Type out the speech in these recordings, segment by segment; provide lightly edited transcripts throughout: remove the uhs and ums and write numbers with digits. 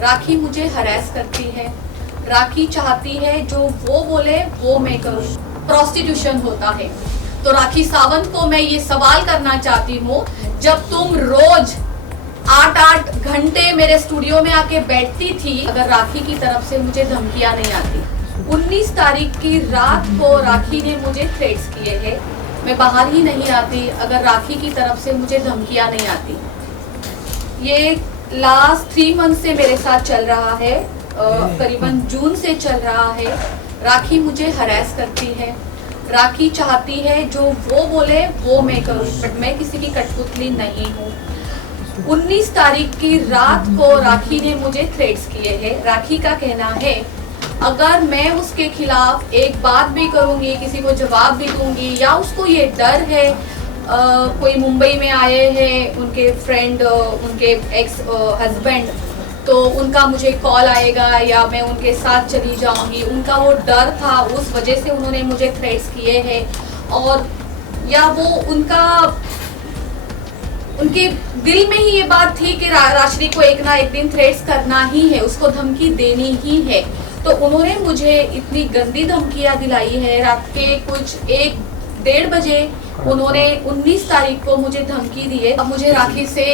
राखी मुझे हरास करती है। राखी चाहती है जो वो बोले वो मैं करूं। प्रोस्टिट्यूशन होता है। तो राखी सावंत को मैं ये सवाल करना चाहती हूँ, जब तुम रोज 8-8 घंटे मेरे स्टूडियो में आके बैठती थी, अगर राखी की तरफ से मुझे धमकियां नहीं आती। 19 तारीख की रात को राखी ने मुझे थ्रेट्स किए हैं, मैं बाहर ही नहीं आती अगर राखी की तरफ से मुझे धमकियां नहीं आती। ये लास्ट 3 मंथ से मेरे साथ चल रहा है, करीबन जून से चल रहा है। राखी मुझे हरास करती है। राखी चाहती है जो वो बोले वो मैं करूं, बट मैं किसी की कठपुतली नहीं हूँ। 19 तारीख की रात को राखी ने मुझे थ्रेट्स किए हैं। राखी का कहना है अगर मैं उसके खिलाफ एक बात भी करूंगी, किसी को जवाब भी दूंगी, या उसको ये डर है, कोई मुंबई में आए हैं उनके फ्रेंड, उनके एक्स हस्बैंड, तो उनका मुझे कॉल आएगा या मैं उनके साथ चली जाऊंगी, उनका वो डर था, उस वजह से उन्होंने मुझे थ्रेट्स किए हैं। और या वो उनके दिल में ही ये बात थी कि राशि को एक ना एक दिन थ्रेट्स करना ही है, उसको धमकी देनी ही है। तो उन्होंने मुझे इतनी गंदी धमकियां दिलाई है। रात के कुछ 1-1:30 बजे उन्होंने 19 तारीख को मुझे धमकी दी है। अब मुझे राखी से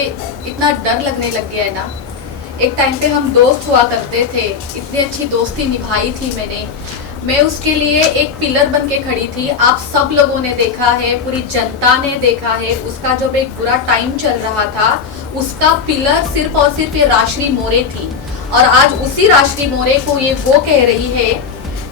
इतना डर लगने लग गया है ना। एक टाइम पे हम दोस्त हुआ करते थे, इतनी अच्छी दोस्ती निभाई थी मैंने, मैं उसके लिए एक पिलर बन के खड़ी थी। आप सब लोगों ने देखा है, पूरी जनता ने देखा है, उसका जब एक बुरा टाइम चल रहा था उसका पिलर सिर्फ और सिर्फ ये राशि मोरे थी। और आज उसी राशि मोरे को ये वो कह रही है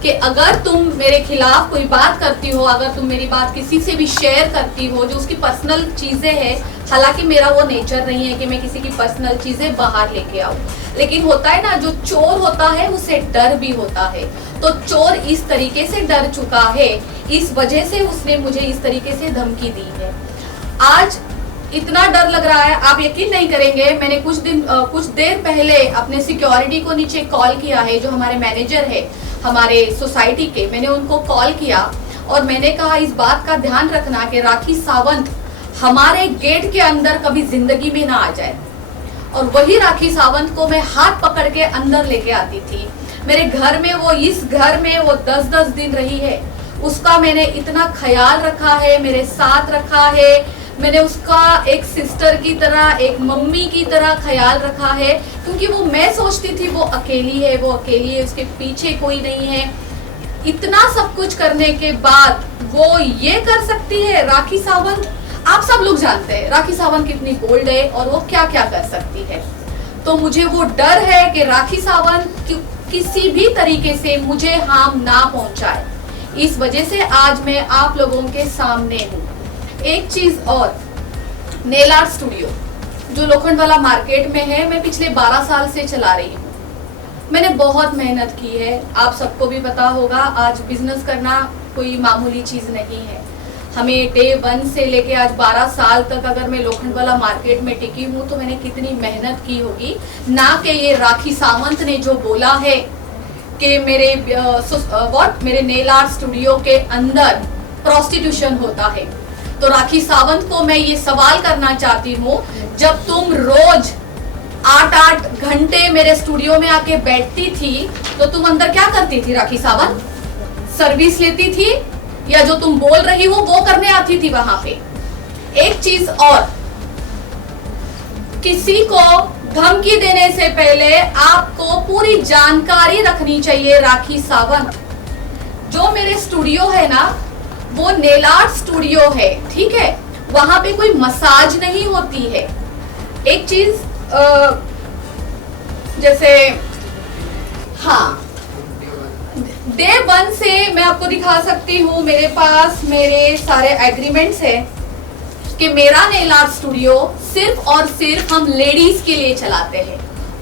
कि अगर तुम मेरे खिलाफ कोई बात करती हो, अगर तुम मेरी बात किसी से भी शेयर करती हो जो उसकी पर्सनल चीजें हैं, हालांकि मेरा वो नेचर नहीं है कि मैं किसी की पर्सनल चीजें बाहर लेके आऊं, लेकिन होता है ना, जो चोर होता है उसे डर भी होता है। तो चोर इस तरीके से डर चुका है, इस वजह से उसने मुझे इस तरीके से धमकी दी है। आज इतना डर लग रहा है, आप यकीन नहीं करेंगे, मैंने कुछ देर पहले अपने सिक्योरिटी को नीचे कॉल किया है, जो हमारे मैनेजर है हमारे सोसाइटी के, मैंने उनको कॉल किया और मैंने कहा इस बात का ध्यान रखना कि राखी सावंत हमारे गेट के अंदर कभी जिंदगी में ना आ जाए। और वही राखी सावंत को मैं हाथ पकड़ के अंदर लेके आती थी। मेरे घर में वो, इस घर में वो 10-10 दिन रही है, उसका मैंने इतना ख्याल रखा है, मेरे साथ रखा है, मैंने उसका एक सिस्टर की तरह, एक मम्मी की तरह ख्याल रखा है, क्योंकि वो, मैं सोचती थी वो अकेली है, वो अकेली है, उसके पीछे कोई नहीं है। इतना सब कुछ करने के बाद वो ये कर सकती है राखी सावंत। आप सब लोग जानते हैं राखी सावंत कितनी बोल्ड है और वो क्या क्या कर सकती है। तो मुझे वो डर है कि राखी सावंत किसी भी तरीके से मुझे हार्म ना पहुंचाए, इस वजह से आज मैं आप लोगों के सामने हूँ। एक चीज और, नेल आर्ट स्टूडियो जो लोखंडवाला मार्केट में है, मैं पिछले 12 साल से चला रही हूँ। मैंने बहुत मेहनत की है, आप सबको भी पता होगा, आज बिजनेस करना कोई मामूली चीज नहीं है। हमें डे 1 से लेके आज 12 साल तक अगर मैं लोखंडवाला मार्केट में टिकी हूँ तो मैंने कितनी मेहनत की होगी। ना कि ये राखी सावंत ने जो बोला है कि मेरे नेल आर्ट स्टूडियो के अंदर प्रोस्टिट्यूशन होता है। तो राखी सावंत को मैं ये सवाल करना चाहती हूँ, जब तुम रोज 8-8 घंटे मेरे स्टूडियो में आके बैठती थी तो तुम अंदर क्या करती थी राखी सावंत? सर्विस लेती थी या जो तुम बोल रही हो वो करने आती थी वहां पे? एक चीज और, किसी को धमकी देने से पहले आपको पूरी जानकारी रखनी चाहिए। राखी सावंत, जो मेरे स्टूडियो है ना, वो नेल आर्ट स्टूडियो है, ठीक है, वहां पे कोई मसाज नहीं होती है। एक चीज जैसे, हाँ, डे 1 से मैं आपको दिखा सकती हूँ, मेरे पास मेरे सारे एग्रीमेंट्स है कि मेरा नेल आर्ट स्टूडियो सिर्फ और सिर्फ हम लेडीज के लिए चलाते हैं,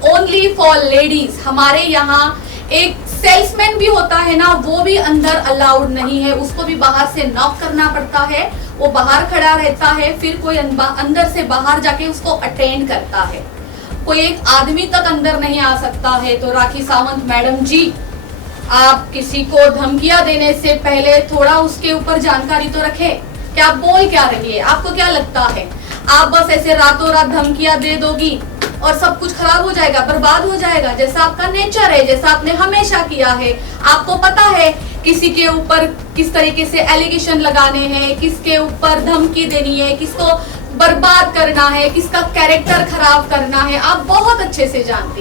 ओनली फॉर लेडीज। हमारे यहाँ एक सेल्समैन भी होता है ना, वो भी अंदर अलाउड नहीं है, उसको भी बाहर से नॉक करना पड़ता है, वो बाहर खड़ा रहता है, फिर कोई अंदर से बाहर जाके उसको अटेंड करता है, कोई एक आदमी तक अंदर नहीं आ सकता है। तो राखी सावंत मैडम जी, आप किसी को धमकियां देने से पहले थोड़ा उसके ऊपर जानकारी तो रखें कि आप बोल क्या रही है। आपको क्या लगता है आप बस ऐसे रातों रात धमकियां दे दोगी और सब कुछ खराब हो जाएगा, बर्बाद हो जाएगा, जैसा आपका नेचर है, जैसा आपने हमेशा किया है। आपको पता है किसी के ऊपर किस तरीके से एलिगेशन लगाने हैं, किसके ऊपर धमकी देनी है, किसको बर्बाद करना है, किसका कैरेक्टर खराब करना है, आप बहुत अच्छे से जानती